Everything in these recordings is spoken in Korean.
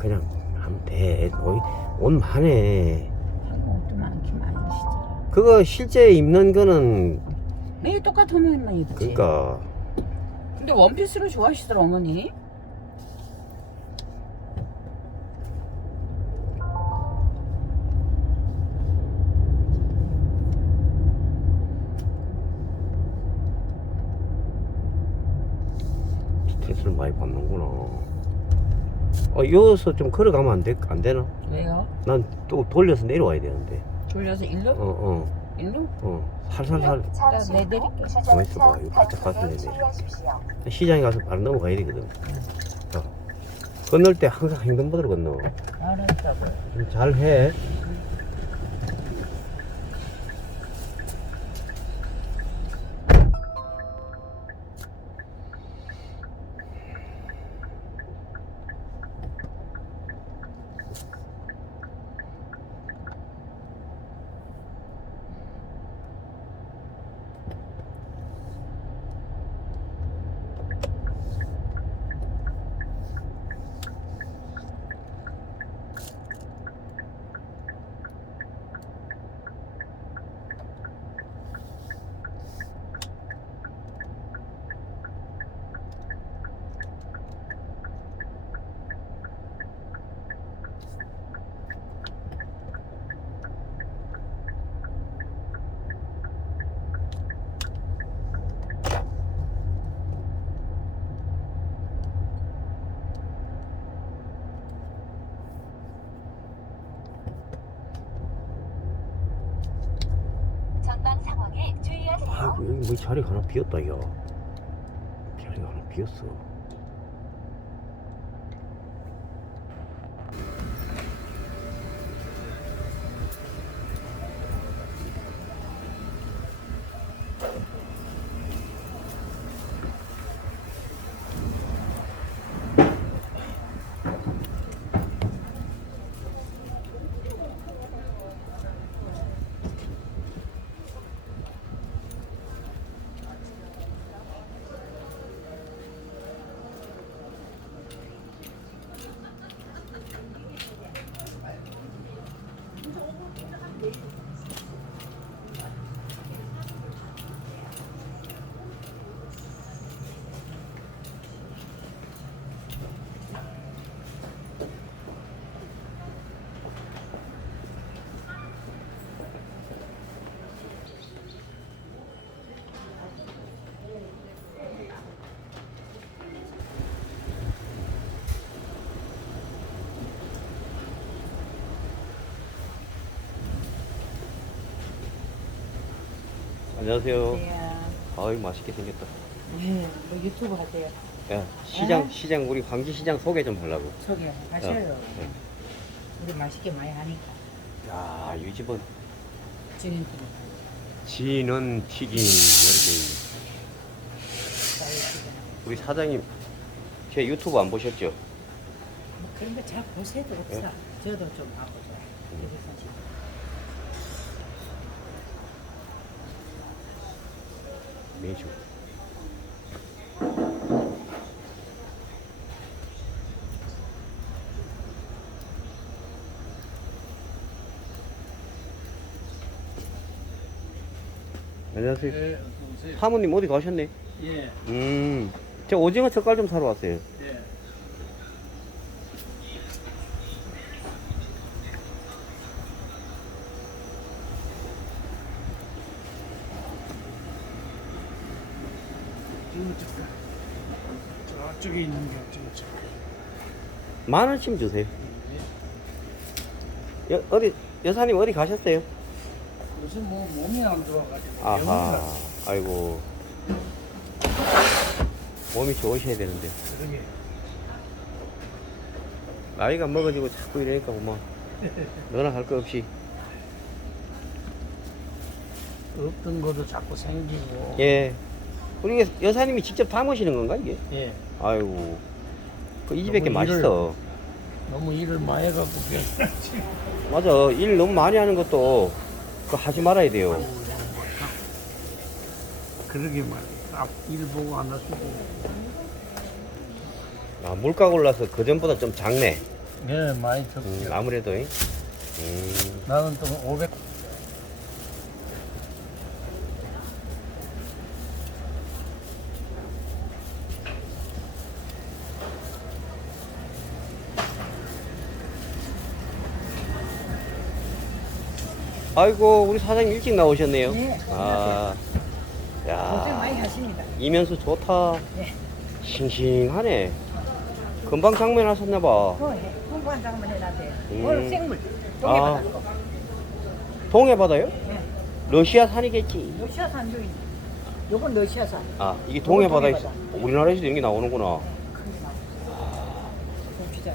그냥 하면 돼. 옷, 옷 많네. 한국 옷도 많긴 많으시더라. 그거 실제 입는 거는 매일 똑같은 옷만 입지. 그러니까 근데 원피스를 좋아하시더라 어머니. 어, 여기서 좀 걸어가면 안, 돼, 안 되나? 왜요? 난 또 돌려서 내려와야 되는데. 졸려서 일로? 어, 어, 일로? 어. 살살살. 나 내드릴게. 가만 있어봐. 이거 바짝 가서 내내. 시장에 가서 바로 넘어가야 되거든. 자, 건널 때 항상 횡단보도를 건너. 알았다고요. 좀 잘해. 전방 상황에 주의하세요. 아이고, 여기 뭐 자리가 하나 비었다, 야. 자리가 하나 비었어. 안녕하세요. 네. 아유, 맛있게 생겼다. 네. 뭐 유튜브 하세요. 야, 시장, 아. 시장, 우리 광주 시장 소개 좀 하려고. 저기 하셔요. 네. 우리 맛있게 많이 하니까. 야, 이 집은 지는 지는 튀김, 이렇게. 우리 사장님, 제 유튜브 안 보셨죠? 뭐 그런 거 잘 보세도 없어. 저도 좀 하고 좀. 여기서 지금. 매주. 안녕하세요. 예, 어서 오세요. 사모님 어디 가셨네? 예, 음, 저 오징어 젓갈 좀 사러 왔어요. 예. 이거 저- 저쪽에 있는 게 어쩌죠? 만 원씩 주세요. 여, 어디 여사님 어디 가셨어요? 요새 뭐 몸이 안 좋아가지고 아하, 아이고 몸이 좋으셔야 되는데 그러게 나이가 먹어지고 자꾸 이러니까 뭐 너나 할 거 없이 없던 것도 자꾸 생기고 예. 우리 여사님이 직접 담으시는 건가 이게? 예, 아이고 그이 집밖에 너무 일을- 맛있어. 너무 일을 많이 해갖고 그냥 맞아 일 너무 많이 하는 것도 그거 하지 말아야 돼요. 그러게 말이야 앞일 보고 안 하시고 아, 물가 올라서 그 전보다 좀 작네. 예, 많이 적. 음, 아무래도 잉? 음, 나는 또 500. 아이고 우리 사장님 일찍 나오셨네요 네. 아, 고생 야 많이 하십니다. 이면수 좋다 네. 싱싱하네 금방 장면 하셨나봐 그거 해. 홍보한 장면 해놨대. 음. 오늘 생물. 아. 동해바다 거. 동해 바다요? 네. 러시아 산이겠지 러시아산 중인. 요건 러시아산. 아 이게 동해바다에 동해바다. 우리나라에서도 이런 게 나오는구나 큰게 나왔어. 곰피자.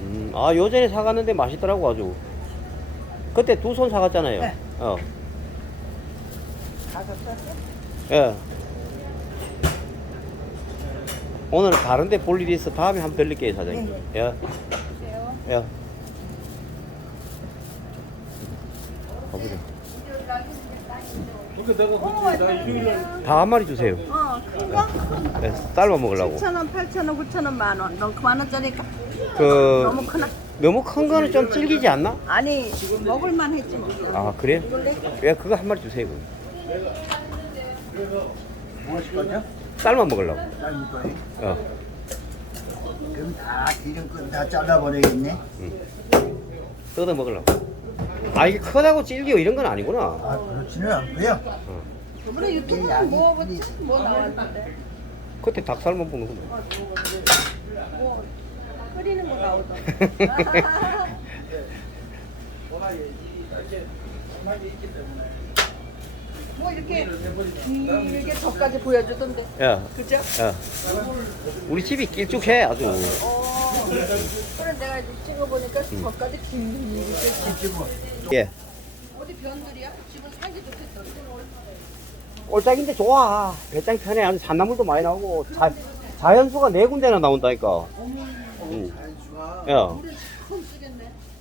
음, 아 요전에 사갔는데 맛있더라고 아주 그때 두 손 사갔잖아요 네. 어, 가서 썼어? 예. 오늘 다른데 볼 일이 있어 다음에 한번 들릴게요 사장님 네, 예. 주세요. 예. 가보자 그러니까 내가 그때 나 일요일날 다 한 마리 주세요 어, 큰 거? 예, 삶아 먹으려고 7,000원, 8,000원, 9,000원, 만 원. 너무 만 원짜리니까 그 너무 크나? 너무 큰 거는 좀 질기지 않나? 아니, 먹을만 했지 뭐. 아 그래? 예 그거 한 마리 주세요 그럼. 뭐 하실? 삶아 먹으려고 삶을 거예요? 어. 그럼 다 기름끈 다 잘라버려야겠네. 뜯어 먹으려고 아 이게 크다고 질겨 이런 건 아니구나 아, 그렇지는 않고요. 저번에 유튜브 양이 뭐, 뭐, 뭐 나왔는데. 그때 닭 삶아 먹는 거네 뭐, 끓이는 거 나오던데. 뭐 이렇게 길게 저까지 보여주던데. 야, 그죠? 야. 우리 집이 길쭉해 아주 어. 그래 내가 이제 찍어보니까 저까지 길게. 예 어디 변들이야? 지금 살기 좋겠다. 꼴짝인데 좋아 배짱 편해 아주 산나물도 많이 나오고 자, 자연수가 네 군데나 나온다니까 응. 야.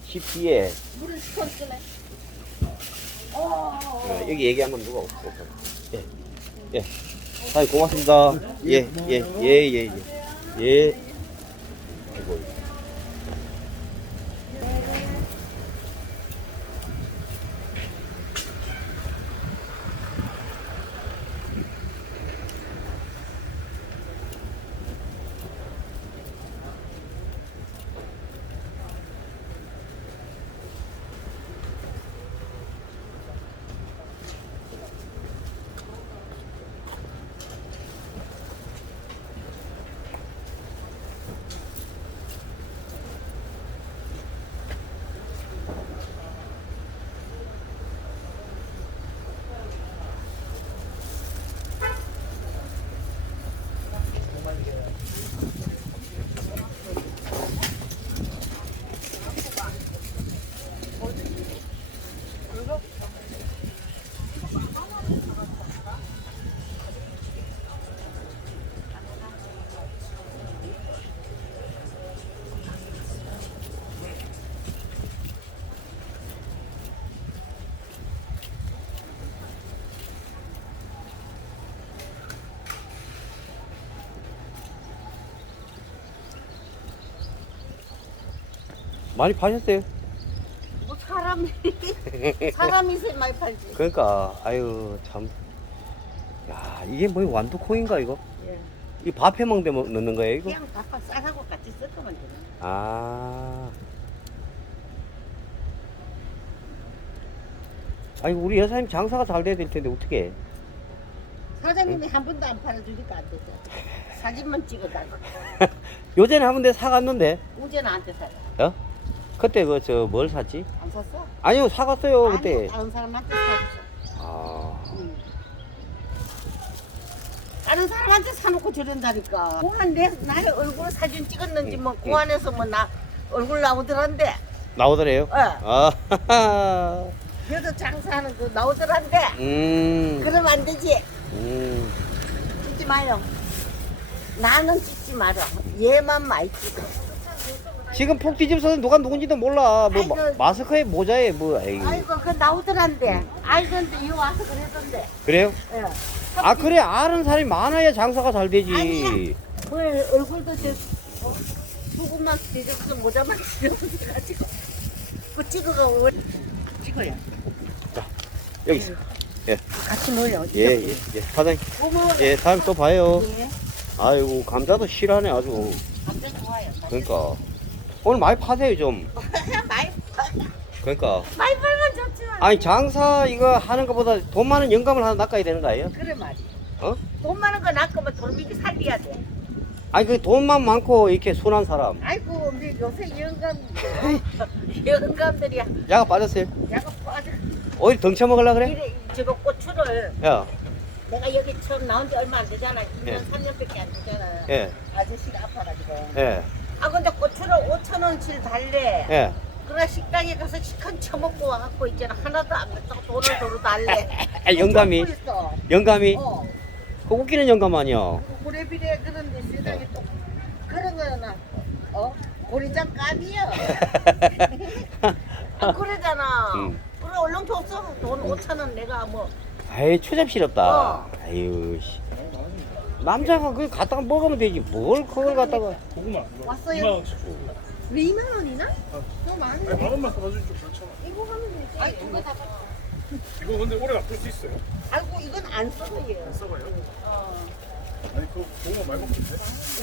10기에 물은 시커 쓰네. 어, 여기 얘기한 건 누가 없어 예. 예. 사장님 고맙습니다 예 예 예 예 예 예, 예. 아이고. 많이 파셨어요? 뭐 사람이 사람이 세 많이 팔지. 그러니까 아유 참. 야 이게 뭐 완두콩인가 이거? 예. 이 밥해 먹는데 뭐 넣는 거예요 이거? 그냥 밥과 쌀하고 같이 섞으면 되는. 아. 아니 우리 여사님 장사가 잘 돼야 될 텐데 어떻게? 사장님이 한 번도 안 팔아주니까 안 되죠. 사진만 찍어달고. 요전에 한 번데 사갔는데, 우제 나한테 사라. 어? 그때 그 저 뭘 샀지? 안 샀어? 아니요 사갔어요 그때. 아니, 다른 사람한테 샀어. 아. 응. 다른 사람한테 사놓고 저런다니까. 공안 내 나의 얼굴 사진 찍었는지 뭐 공안에서 뭐 나 얼굴 나오더란데. 나오더래요? 어. 아. 그래도 장사하는 거 나오더란데. 음. 그러면 안 되지. 음. 찍지 마요. 나는 찍지 마라. 얘만 많이 찍어. 지금 푹 뒤집어서 누가 누군지도 몰라. 뭐 마, 아이고. 마스크에 모자에 뭐. 아이고. 아이고 그 나오더란데. 아이 근데 이 와서 그러던데. 그래요? 예. 아 그래 아는 사람이 많아야 장사가 잘 되지. 아니야. 그 얼굴도 저 어, 두고만 뒤져서 모자만 뒤져가지고 그 찍어가 올 찍어야 여기 있어. 같이 넣어요. 예, 예, 예. 사장님. 고마워요. 예, 다음에 또 봐요. 예. 아이고, 감자도 실하네, 아주. 감자 좋아요. 그러니까. 오늘 많이 파세요, 좀. 많이 그러니까. 많이 벌면 좋지만. 아니, 장사 이거 하는 것보다 돈 많은 영감을 하나 낚아야 되는 거 아니에요? 그래 말이. 어? 돈 많은 거 낚으면 돌미기 살려야 돼. 아니, 그 돈만 많고 이렇게 순한 사람. 아이고 우리 요새 영감 영감들이 야가 빠졌어요. 야가 빠져. 어디 덩쳐 먹으려 그래? 이래 저거 고추를 야, 내가 여기 처음 나온 지 얼마 안 되잖아. 2년 예. 3년밖에 안 되잖아. 예, 아저씨가 아파가지고. 예, 아 근데 고추를 5천 원치 달래. 예. 그래 식당에 가서 시큰 처먹고 와갖고 있잖아 하나도 안 냈다고 돈을 도로 달래. 아, 영감이, 먹고 있어. 영감이. 어. 그 웃기는 영감 아니야. 고래비래 그런데 세상에 또 그런 거는 어 고리장 깜이야. 아, 그러잖아. 음. 그래 얼른 줬어. 돈 5천 원 내가 뭐 아이, 추잡스럽다. 어. 아유, 씨. 남자가 그걸 갖다가 먹으면 되지. 뭘 그걸 갖다가. 고구마. 이거 왔어요? 2만 원씩 주고. 왜 2만 원이나? 너무 많은데. 아니 만 원만 써가지고 좀 그렇잖아. 이거 하면 되지. 아니 그거 다 봐. 이거 근데 오래 놔둘 수 있어요? 아이고 이건 안 써도 얘. 써봐요. 어. 아니 그 고구마 말고 근데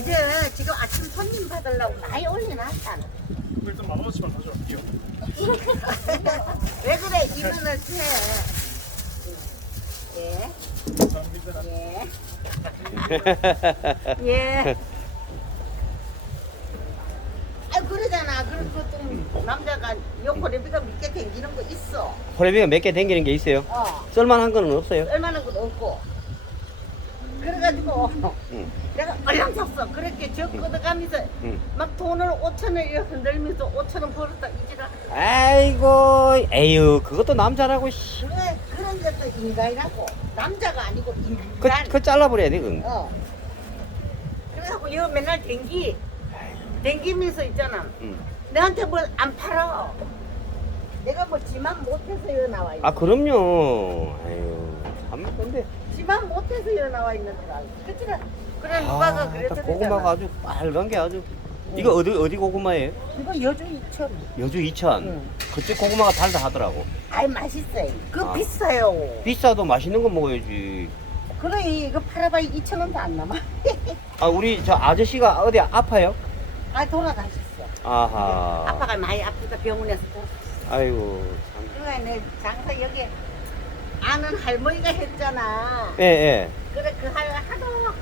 이제 지금 아침 손님 받으려고 많이 올려놨다. 그거 일단 만 원어치만 가져갈게요. 왜 그래 2만 원치 해. 예. 감사합니다. 예. 예. 아 그러잖아. 그리고 좀 남자가 요코레비가 밑에 댕기는 거 있어. 호래비가 몇 개 댕기는 게 있어요. 어. 쓸만한 거는 없어요. 얼마나 것도 없고. 그래가지고 응. 내가 얼른 샀어. 그렇게 저 걷어가면서 응. 막 돈을 5천 원 이렇게 흔들면서 5천 원 벌었다 이지라. 아이고, 에휴, 그것도 남자라고, 씨. 그래 그런 것도 인간이라고. 남자가 아니고 그, 인간. 그 잘라버려야 돼, 그건. 어. 그래갖고 여 맨날 댕기 댕기면서 있잖아. 응. 내한테 뭘 안 팔아. 내가 뭐 지만 못해서 여 나와 있는. 아, 그럼요. 아유, 참, 근데. 지만 못해서 여 나와 있는 줄 알고. 그치라. 그래 누가가 아, 그랬더니. 고구마가 아주 빨간 게 아주. 이거 어디, 어디 고구마예요? 이거 여주 2천. 여주 이천. 응. 그쪽 고구마가 달다 하더라고. 아이 맛있어요. 그거 아. 비싸요. 비싸도 맛있는 거 먹어야지. 그래 이거 팔아봐야 2천 원도 안 남아. 아, 우리 저 아저씨가 어디 아파요? 아 돌아가셨어. 아하. 아빠가 많이 아프다 병원에서 돌아. 아이고, 참. 그래 내 장사 여기 아는 할머니가 했잖아. 예, 예. 그래 그 할, 하도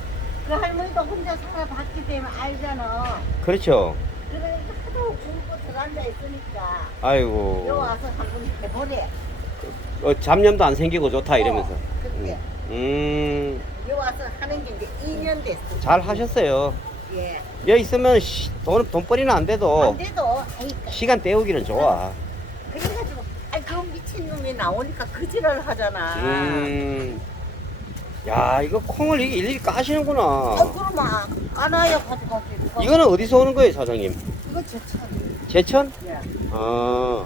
그 할머니도 혼자 살아봤기 때문에 알잖아. 그렇죠. 그래 하도 굶고 들어앉아 있으니까 아이고. 여 와서 한번 해보래. 어, 잡념도 안 생기고 좋다 이러면서. 어, 그렇게 음, 여 와서 하는 게 이제 2년 됐어. 잘 하셨어요. 예. 여기 있으면 시- 돈, 돈벌이는 안 돼도 안 돼도 아이 시간 때우기는 좋아. 아이 그 미친 놈이 나오니까 그지를 하잖아. 음, 야, 이거 콩을 이게 일일이 까시는구나. 아 그러면 까놔야 가져가지. 이거는 어디서 오는 거예요, 사장님? 이거 제 차. 제천? 예. 아,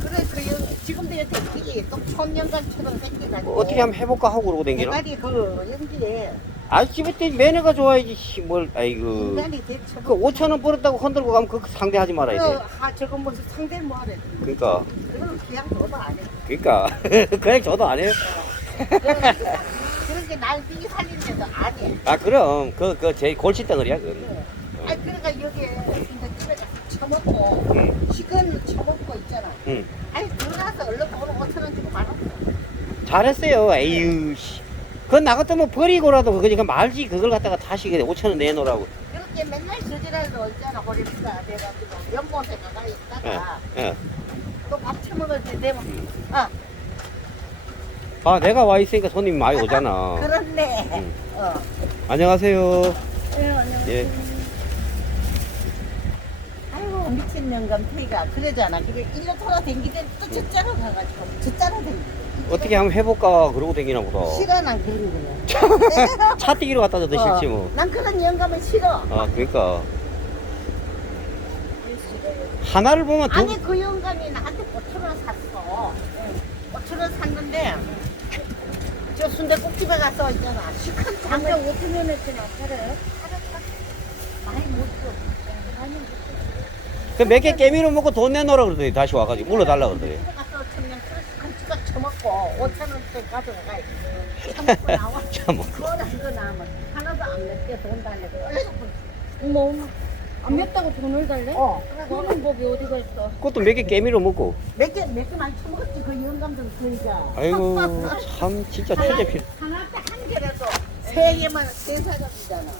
그래 그 여- 지금도 여태 또 천년간처럼 생겨가지고. 뭐 어떻게 한번 해볼까 하고 그러고 댕기나? 대가리 그 연기에 아, 집에 때 매너가 좋아야지, 씨, 뭘, 아이고. 인간이. 그 5천 원 벌었다고 흔들고 가면 그 상대하지 말아야 돼. 아 저거 무슨 상대 뭐 하래? 그니까, 그럼 그냥 너도 안 해. 그니까. 그냥 저도 안 해요. 그렇게 날 비기 살리는데도 안 해. 아, 그럼. 그, 그, 제 골칫덩어리야, 그건. 아 그러니까 여기에 이제 집에 가서 처먹고 응. 시간 처먹고 있잖아. 응. 아니 들어가서 얼른 돈 5천 원 주고 말았어. 잘했어요. 에휴, 씨. 그건 나 같으면 버리고라도 그거 말지. 그걸 갖다가 다시 5천 원 내놓으라고. 그렇게 맨날 저지랄도 있잖아. 호리비가 돼가지고 연못에 가가 예, 있다가 예. 또 밥 처먹을 때 되면 아 아, 내가 와 있으니까 손님이 많이 오잖아. 그렇네. 응. 어. 안녕하세요. 네, 안녕하세요. 예. 아이고 미친 영감태가 그러잖아. 그래 일로 돌아댕기대 또 저짜로 가가지고 저짜로 댕기. 어떻게 하면 해볼까 그러고 댕기나 보다. 시간 안 걸리는 거야. 차 튀기로 갖다 줘도 싫지 어. 뭐. 난 그런 영감은 싫어. 아 그니까 하나를 보면 아니 그 영감이 나한테 5천 원 샀어. 5천 원 샀는데 저 순대국집에 가서 있잖아. 시큰 장을 당장 5천 원어치는 안 팔아요? 많이 많이 못 줘. 그몇개 깨미로 먹고 돈 내놓으라 그러더니 다시 와가지고 물러달라 그러더니. 5천 원대 가져가. 처먹고 나와. 참. 그거는 거 나면 하나도 안 냈대 돈 달래고. 어머 어머 안 맵다고 돈을 달래? 어. 그런 법이 어디가 있어 그것도 몇 개 깨미로 먹고. 몇 개, 몇개 많이 처먹었지. 그 영감들 그니까. 아이고 참 진짜 천재 필. 하나 때한 개라도 세 개만 세 사람이잖아.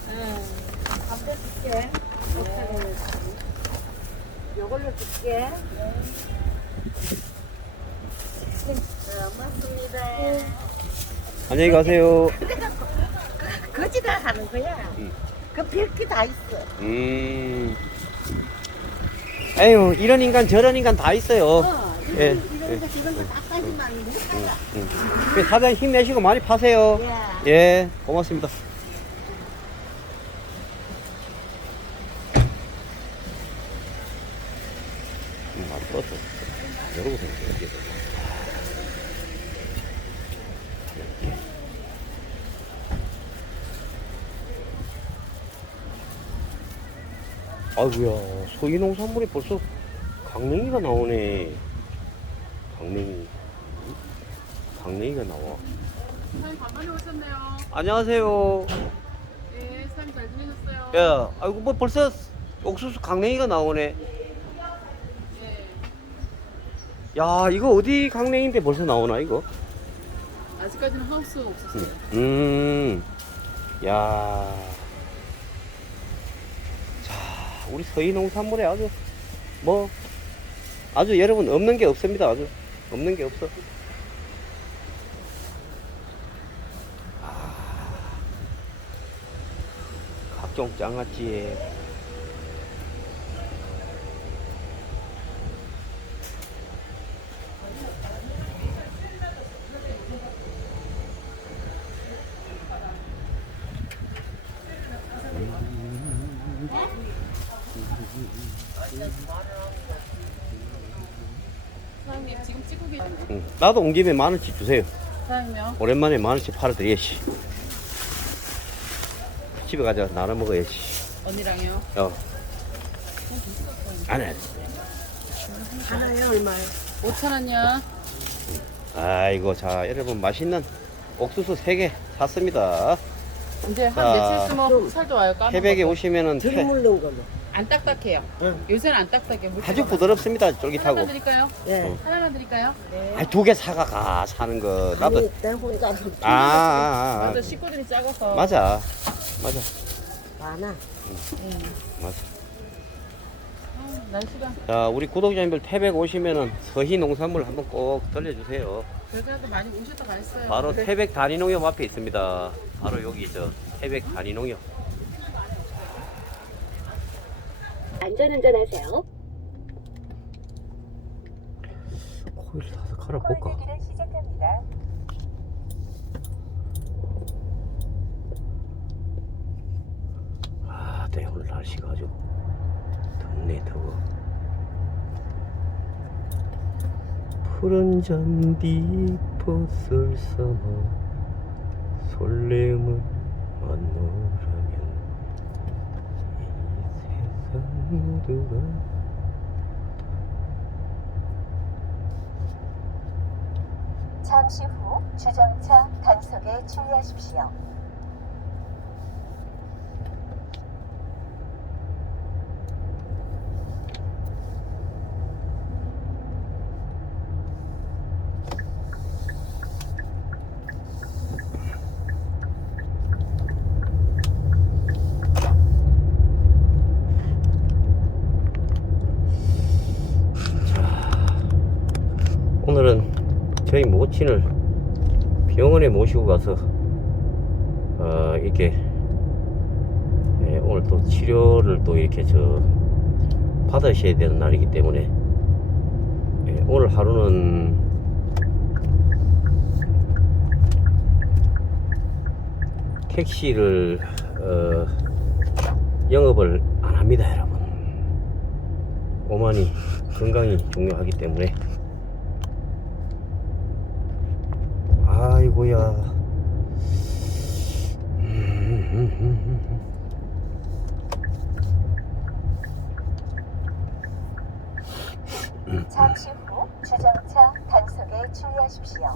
담배 줄게. 요걸로 줄게. 고맙습니다. 안녕히 가세요. 거지다 하는 거야. 응. 그 별게 다 있어. 음. 에휴 이런 인간 저런 인간 다 있어요. 어, 이런, 예, 이런 거 이런 거다 따지만 못하다. 음. 그 사장님 힘내시고 많이 파세요. 예. 예, 고맙습니다. 음, 안 떴어. 이러고 생겼어, 여기에서. 이렇게. 아이고야, 소이 농산물이 벌써 강냉이가 나오네. 강냉이. 강냉이가 나와. 사장님 간만에 오셨네요. 안녕하세요. 네, 사장님 잘 지내셨어요? 야, 아이고 뭐 벌써 옥수수 강냉이가 나오네. 네. 야, 이거 어디 강냉인데 벌써 나오나 이거? 아직까지는 하우스 없었어요. 음, 야, 자, 우리 서희 농산물에 아주 뭐 아주 여러분 없는 게 없습니다. 아주 없는 게 없어. 아, 각종 장아찌에 사장님 지금 찍고 계신 응. 나도 온 김에 만 원씩 주세요. 사장님요? 오랜만에 만 원씩 팔아드려야지. 집에 가자 나눠 먹어야지. 언니랑요? 어. 안 해. 하나에 얼마야? 5천 원이요. 아이고 자 여러분 맛있는 옥수수 3개 샀습니다. 이제 한 자, 며칠 있으면 살도 와요. 태백에 거. 오시면은 태- 들물는 걸로. 안 딱딱해요. 요새는 안 딱딱해. 물기가 아주. 부드럽습니다 하나만 쫄깃하고. 드릴까요? 예. 하나만 드릴까요? 두개 사가 가 사는 거 나도 아니, 내 혼자 아, 아, 아, 맞아 아. 식구들이 작아서. 맞아 맞아 많아. 맞아. 아, 날씨가 자 우리 구독자님들 태백 오시면은 서희 농산물 한번 꼭 들려주세요. 그래도 많이 오셨다 가셨어요. 바로 태백 단위농협 앞에 있습니다. 바로 여기 저 태백 단위농협. 안전운전 하세요. 코일 다섯 갈아 볼까? 시작합니다. 아, 네 오늘 날씨가 아주 덥네 더워. 푸른 잔디 벗을 삼아 설렘을 만나라면 이 세상 모두가 잠시 후 주정차 단속에 주의하십시오. 오늘은 저희 모친을 모시고 가서 어, 이렇게 예, 오늘 또 치료를 또 이렇게 저 받으셔야 되는 날이기 때문에 예, 오늘 하루는 택시를 어, 영업을 안 합니다 여러분. 오만이 건강이 중요하기 때문에 아이고야. 잠시 후 주정차 단속에 주의하십시오.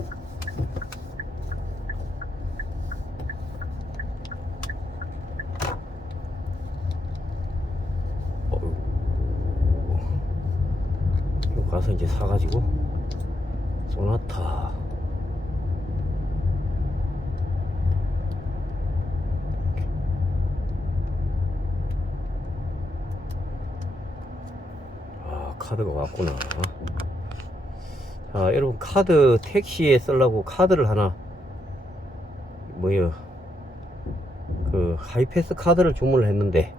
이거 가서 이제 사가지고 소나타 아 카드가 왔구나. 자 여러분 카드 택시에 쓰려고 카드를 하나 뭐요? 그 하이패스 카드를 주문을 했는데